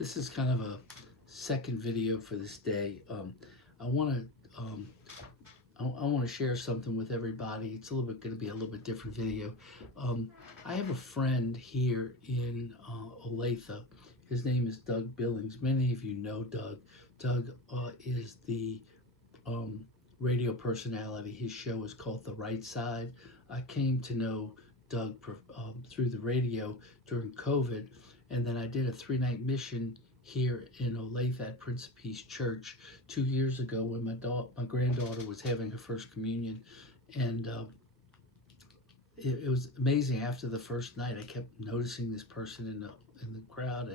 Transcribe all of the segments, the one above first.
This is kind of a second video for this day. I want to I want to share something with everybody. It's a little bit going to be a little bit different video. I have a friend here in Olathe. His name is Doug Billings. Many of you know Doug. Doug is the radio personality. His show is called The Right Side. I came to know Doug through the radio during COVID, and then I did a 3-night mission here in Olathe at Prince of Peace Church 2 years ago when my granddaughter was having her first communion, and it was amazing. After the first night, I kept noticing this person in the crowd,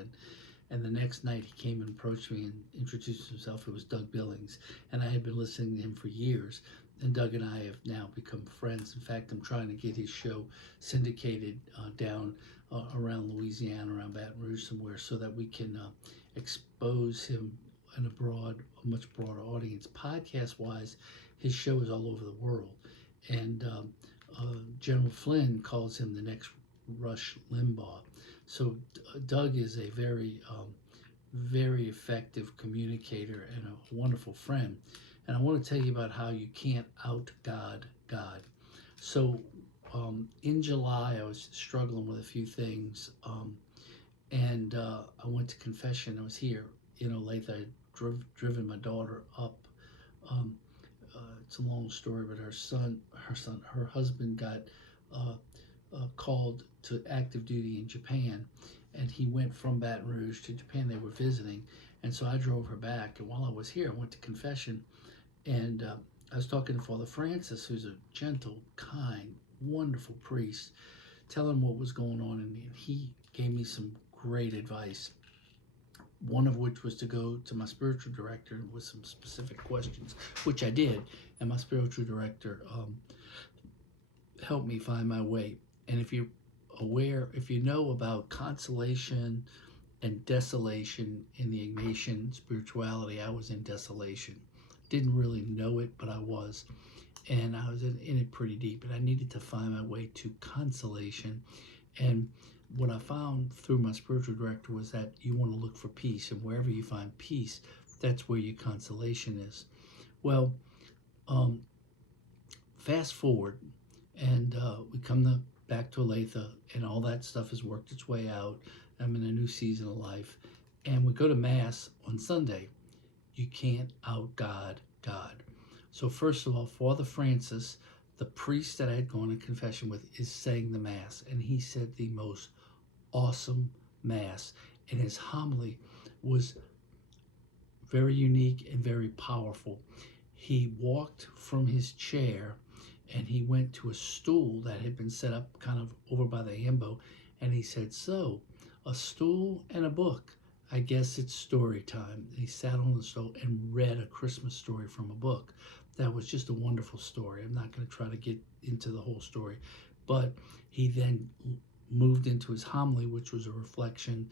and the next night he came and approached me and introduced himself. It was Doug Billings, and I had been listening to him for years. And Doug and I have now become friends. In fact, I'm trying to get his show syndicated down around Louisiana, around Baton Rouge somewhere, so that we can expose him in a much broader audience. Podcast-wise, his show is all over the world. And General Flynn calls him the next Rush Limbaugh. So Doug is a very effective communicator and a wonderful friend. And I want to tell you about how you can't out God God. So in July, I was struggling with a few things, and I went to confession. I was here in Olathe. I had driven my daughter up. It's a long story, but her husband got called to active duty in Japan, and he went from Baton Rouge to Japan. They were visiting, and so I drove her back. And while I was here, I went to confession, and I was talking to Father Francis, who's a gentle, kind, wonderful priest, telling what was going on, and he gave me some great advice. One of which was to go to my spiritual director with some specific questions, which I did, and my spiritual director helped me find my way. And if you're aware, if you know about consolation and desolation in the Ignatian spirituality, I was in desolation. Didn't really know it, but I was. And I was in it pretty deep, and I needed to find my way to consolation. And what I found through my spiritual director was that you want to look for peace, and wherever you find peace, that's where your consolation is. Well, fast forward, and we come back to Olathe, and all that stuff has worked its way out. I'm in a new season of life, and we go to Mass on Sunday. You can't out God God. So first of all, Father Francis, the priest that I had gone to confession with, is saying the Mass, and he said the most awesome Mass, and his homily was very unique and very powerful. He walked from his chair and he went to a stool that had been set up kind of over by the ambo, and he said, "So, a stool and a book. I guess it's story time." And he sat on the stool and read a Christmas story from a book. That was just a wonderful story. I'm not going to try to get into the whole story, but he then moved into his homily, which was a reflection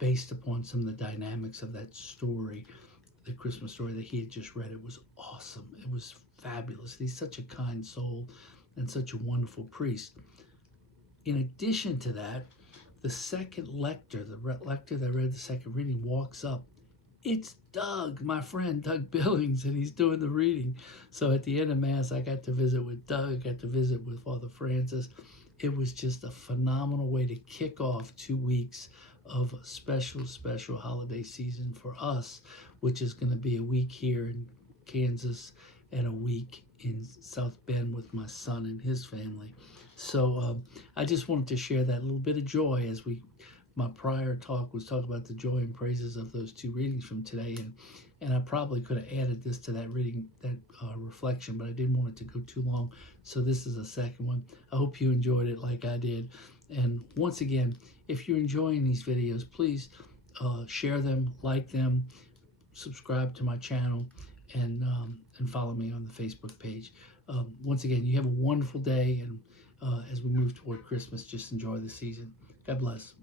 based upon some of the dynamics of that story, the Christmas story that he had just read. It was awesome. It was fabulous. He's such a kind soul and such a wonderful priest. In addition to that, the second lector, the lector that read the second reading, walks up. It's Doug, my friend, Doug Billings, and he's doing the reading. So at the end of Mass, I got to visit with Doug, I got to visit with Father Francis. It was just a phenomenal way to kick off 2 weeks of a special holiday season for us, which is going to be a week here in Kansas and a week in South Bend with my son and his family. So I just wanted to share that little bit of joy as my prior talk was talking about the joy and praises of those 2 readings from today, and I probably could have added this to that reading, that reflection, but I didn't want it to go too long, so this is a second one. I hope you enjoyed it like I did, and once again, if you're enjoying these videos, please share them, like them, subscribe to my channel, and follow me on the Facebook page. Once again, you have a wonderful day, and as we move toward Christmas, just enjoy the season. God bless.